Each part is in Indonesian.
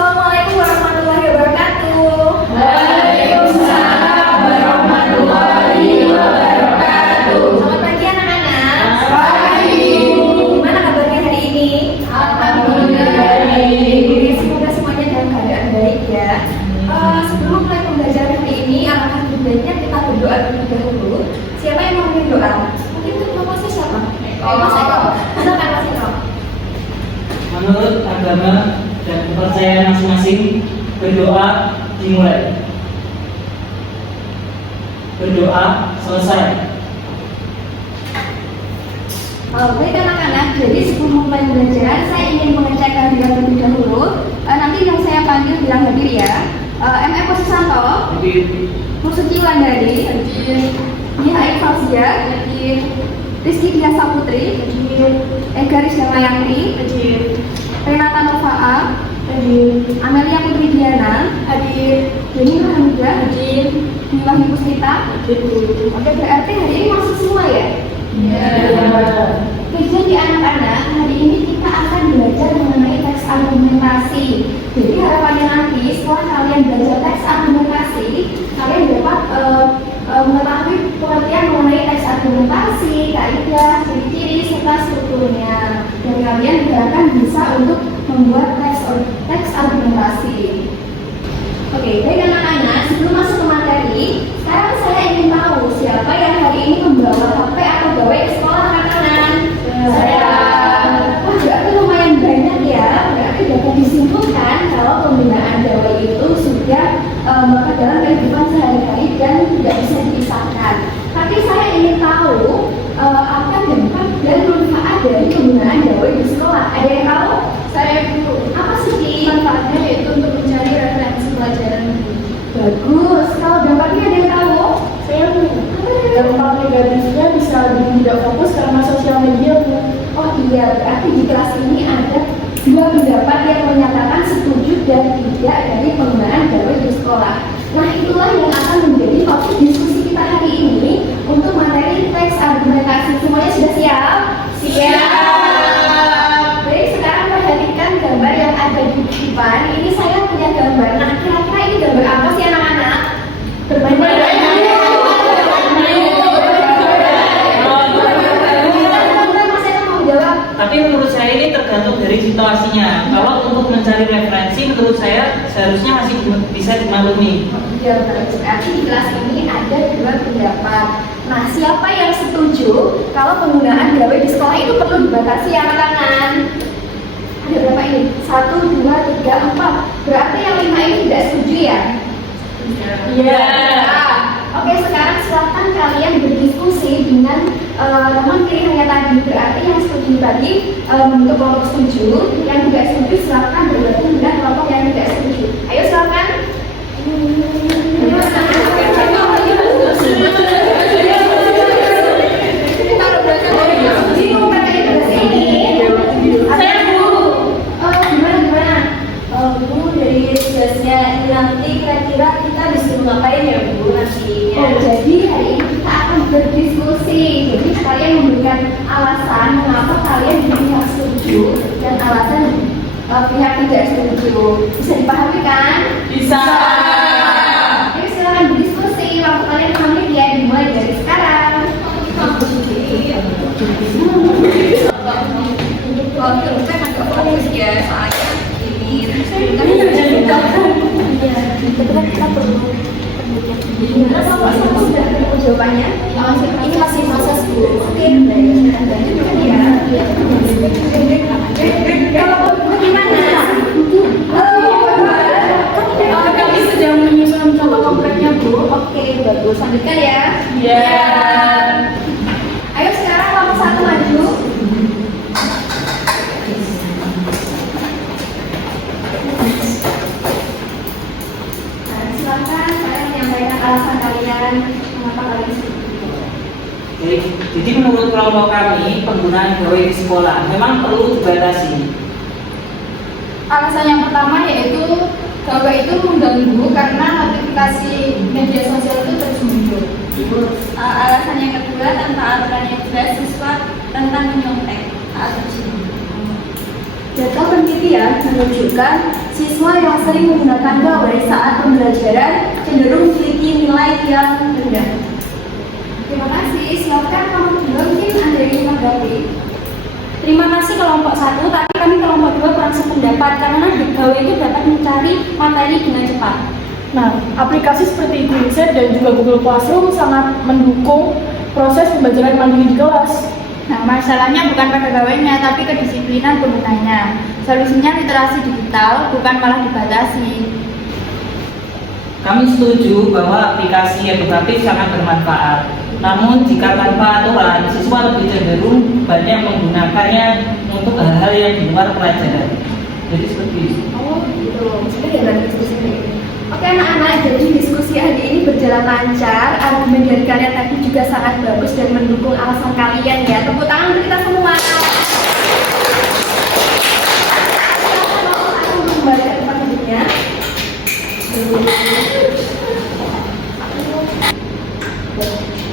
Assalamualaikum warahmatullahi wabarakatuh. Waalaikumsalam warahmatullahi wabarakatuh. Selamat pagi anak-anak. Pagi. Gimana kabarnya hari ini? Alhamdulillah baik. Semoga semuanya dalam keadaan baik ya. Sebelum mulai pembelajaran hari ini, alangkah baiknya kita berdoa terlebih dahulu. Siapa yang mau berdoa? Mungkin untuk Mas siapa? Mas Eko. Silakan Mas Eko. Menurut agama dan kepercayaan masing-masing, berdoa dimulai. Berdoa selesai. Baik anak-anak, jadi sebelum memulai pembelajaran, saya ingin mengecek kehadiran terlebih dahulu. Nanti yang saya panggil bilang hadir ya. MM Susanto, Musuki Wulandari, Mihail Fauzia, Rizky Dias Saputri, Ega Rizky Mayangri, Renata Novaa, Amelia Putri Diana, Deni Hamidah, Wahyu Puspita. Oke, berarti hari ini masuk semua ya? Oke, jadi anak-anak, hari ini kita akan belajar mengenai teks argumentasi. Jadi harapannya nanti setelah kalian belajar teks argumentasi, kalian dapat mengetahui pengertian mengenai teks argumentasi, kaidah, ciri-ciri, serta strukturnya. Dan kalian juga akan bisa untuk membuat teks argumentasi. Oke, baik anak-anak, sebelum masuk ke materi, sekarang saya ingin tahu siapa yang hari ini membawa HP atau gawai ke sekolah anak-anak? Saya. Wah, berarti lumayan banyak ya. Berarti dapat disimpulkan kalau penggunaan gawai itu sudah melekat dalam kehidupan sehari-hari dan tidak bisa dipisahkan. Tapi saya ingin tahu apa dampak dan manfaat dari penggunaan gawai di sekolah. Ada yang tahu? Saya dulu. Apa sih manfaatnya? Yaitu untuk mencari referensi pelajaran. Bagus. Kalau dampaknya ada yang tahu? Saya dulu. Dampak negatifnya bisa lebih tidak fokus karena sosial media. Oh iya, berarti di kelas ini ada dua pendapat yang menyatakan setuju dan tidak dari penggunaan gawai di sekolah. Nah, itulah yang akan menjadi topik diskusi kita hari ini untuk materi teks argumentasi. Semuanya sudah siap? Siap. Baik, sekarang perhatikan gambar yang ada di depan. Ini saya punya gambar. Nah, kira-kira ini gambar apa sih anak-anak? Bermain-main. Tapi menurut saya ini tergantung dari situasinya. Kalau untuk mencari referensi, menurut saya seharusnya masih bisa dimaklumi. Ya, berarti di kelas ini ada dua pendapat. Nah, siapa yang setuju kalau penggunaan gawai di sekolah itu perlu dibatasi anak-anak? Ada berapa ini? 1, 2, 3, 4. Berarti yang 5 ini tidak setuju ya? Iya. Oke, sekarang silahkan kalian berdiskusi dengan teman pilihannya tadi. Berarti yang setuju tadi membentuk kelompok setuju, yang tidak setuju silahkan bergabung dengan kelompok yang tidak setuju. Ayo silahkan. Bu, dari tugasnya nanti kira-kira kita disuruh ngapain ya Bu nantinya? Oh, jadi hari ini kita akan berdiskusi. Jadi kalian memberikan alasan mengapa kalian pihak setuju dan alasan pihak tidak setuju. Bisa dipahami kan? Bisa. Jadi silakan berdiskusi. Waktu kalian 5 menit ya, dimulai dari sekarang. Waktu kita agak fokus ya, soalnya ini kita perlu gimana sama sudah ketemu jawabannya? Ini masih proses Bu. Oke, lanjut ya. Kalau gimana? Kami sedang menyusun contoh konkretnya Bu. Oke, bagus. Lanjutkan ya. Iya. Ayo sekarang kelompok 1 maju. Silakan kalian menyampaikan alasan kalian mengapa kalian setuju. Jadi menurut kelompok kami, penggunaan gawai di sekolah memang perlu dibatasi. Alasan yang pertama yaitu gawai itu mengganggu karena notifikasi media sosial itu terus muncul. Alasan yang kedua, tanpa aturan yang jelas siswa rentan menyontek saat ujian. Data penelitian menunjukkan siswa yang sering menggunakan gawai saat pembelajaran cenderung memiliki nilai yang rendah. Terima kasih. Silakan kelompok 2 mungkin Anda ingin menanggapi. Terima kasih kelompok 1, tapi kami kelompok 2 kurang sependapat karena gawai itu dapat mencari materi dengan cepat. Nah, aplikasi seperti Quizlet dan juga Google Classroom sangat mendukung proses pembelajaran mandiri di kelas. Nah, masalahnya bukan pada gawainya, tapi kedisiplinan penggunanya. Solusinya literasi digital, bukan malah dibatasi. Kami setuju bahwa aplikasi edukatif sangat bermanfaat. Namun jika tanpa aturan, siswa lebih cenderung banyak menggunakannya untuk hal-hal yang di luar pelajaran. Jadi seperti itu. Oh gitu, sudah ya dari diskusi ini. Oke anak-anak, jadi diskusi hari ini berjalan lancar. Argumen dari kalian tadi juga sangat bagus dan mendukung alasan kalian ya. Tepuk tangan untuk kita semua. Aku kembali ke tempat duduknya.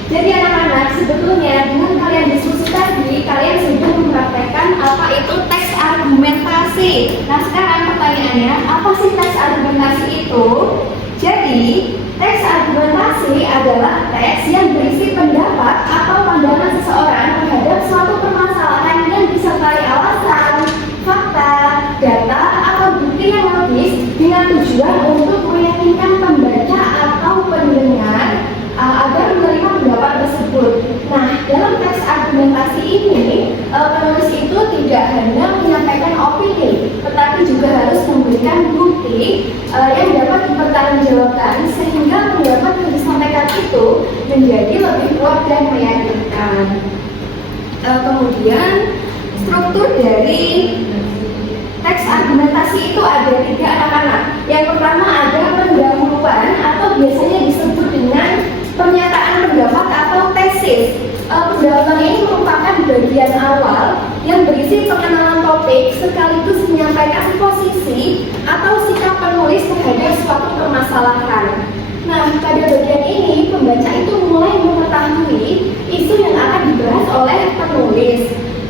Jadi anak-anak, sebetulnya dengan kalian diskusi tadi, kalian sudah mempraktekkan apa itu teks argumentasi. Nah sekarang pertanyaannya, apa sih teks argumentasi itu? Jadi, teks argumentasi adalah teks yang berisi pendapat atau pandangan seseorang terhadap suatu permasalahan yang disertai alasan, fakta, data, atau bukti yang logis dengan tujuan untuk meyakinkan pembaca atau pendengar agar menerima pendapat tersebut. Nah, dalam teks argumentasi ini, penulis itu tidak hanya menyampaikan opini, tetapi juga harus memberikan bukti yang dapat dipertanggungjawabkan sehingga pendapat yang disampaikan itu menjadi lebih kuat dan meyakinkan. Kemudian, struktur dari teks argumentasi itu ada 3 anak-anak. Yang pertama ada pendahuluan atau biasanya disebut dengan pernyataan pendapat atau tesis. Pendahuluan ini merupakan bagian awal yang berisi pengenalan topik sekaligus menyampaikan posisi atau sikap penulis terhadap suatu permasalahan. Nah, pada bagian ini pembaca itu mulai mengetahui isu yang akan dibahas oleh penulis.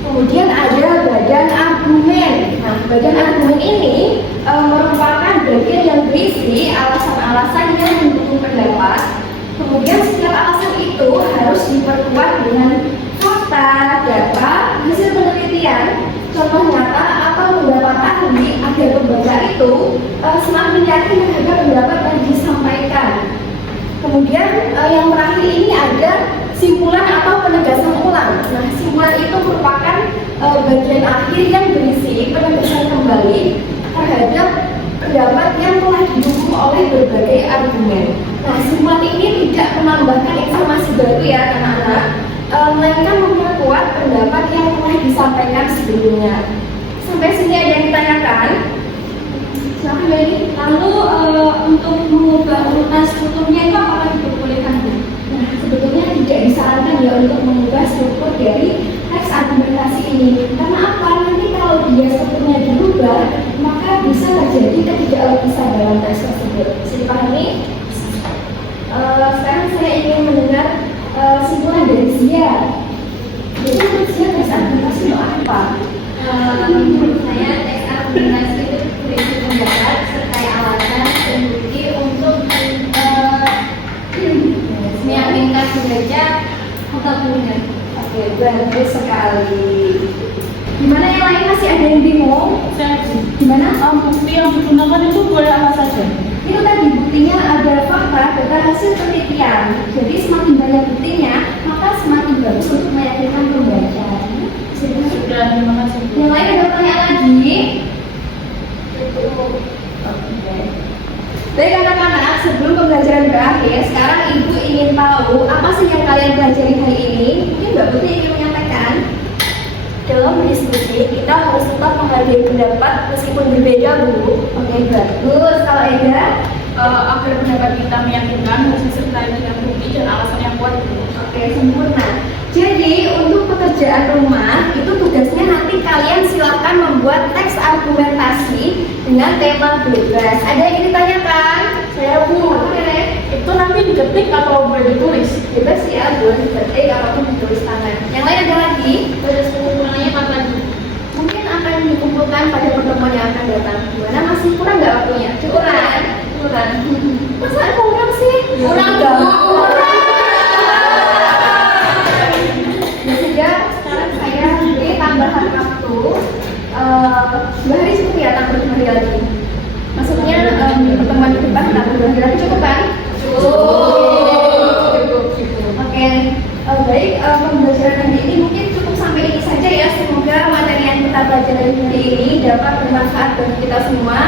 Kemudian ada badan argumen. Nah, badan argumen ini merupakan bagian yang berisi alasan-alasan yang mendukung pendapat. Kemudian setiap alasan itu harus diperkuat dengan fakta, data, hasil penelitian, contoh nyata atau pendapat ahli agar pembaca itu semakin yakin terhadap pendapat yang disampaikan. Kemudian yang terakhir ini ada simpulan atau penegasan ulang. Nah, simpulan itu merupakan bagian akhir yang berisi penegasan kembali terhadap pendapat yang telah didukung oleh berbagai argumen. Nah, simpulan ini tidak menambahkan informasi baru ya anak-anak, melainkan memperkuat pendapat yang telah disampaikan sebelumnya. Sampai sini ada yang ditanyakan? Silakan Beni. Lalu untuk mengubah urutan strukturnya itu apakah diperbolehkan, Bu? Nah, sebetulnya tidak disarankan ya untuk mengubah struktur dari teks argumentasi ini. Karena apa? Nanti kalau dia strukturnya dirubah, maka bisa terjadi ketidaklogisan dalam teks tersebut. Bisa dipahami? Sekarang saya ingin mendengar simpulan dari Zia. Jadi menurut Zia teks argumentasi itu apa? Menurut saya teks argumentasi itu berisi pendapat serta alasan dan bukti untuk meyakinkan pembaca atau pendengar. Oke, bagus sekali. Gimana yang lain masih ada yang bingung? Gimana? Bukti yang digunakan itu boleh apa saja? Itu tadi buktinya ada fakta dan hasil penelitian. Jadi semakin banyak buktinya, maka semakin bagus untuk meyakinkan pembaca. Sudah, terima kasih. Yang lain ada pertanyaan lagi? Baik anak-anak, sebelum pembelajaran berakhir, sekarang Ibu ingin tahu apa sih yang kalian pelajari hari ini? Mungkin Mbak Putri ingin menyampaikan. Dalam berdiskusi, kita harus tetap menghargai pendapat meskipun berbeda, Bu. Oke, bagus. Kalau Eda, Agar pendapat kita meyakinkan harus disertai dengan bukti dan alasan yang kuat. oke, sempurna. Jadi, untuk pekerjaan rumah, itu tugasnya nanti kalian silakan membuat teks argumentasi dengan tema bebas. Ada yang ingin ditanyakan? Saya, Bu, Oke, itu nanti diketik atau boleh ditulis? bebas ya, boleh diketik ataupun ditulis tangan. Yang lain ada lagi? Terus pengumpulannya kapan, Bu? Mungkin akan dikumpulkan pada tidak akan berkembang lagi. Maksudnya pertemuan ke depan tidak berkembang lagi, cukup kan? Oke, baik, pembelajaran hari ini mungkin cukup sampai ini saja ya. Semoga materi yang kita pelajari hari ini dapat bermanfaat bagi kita semua.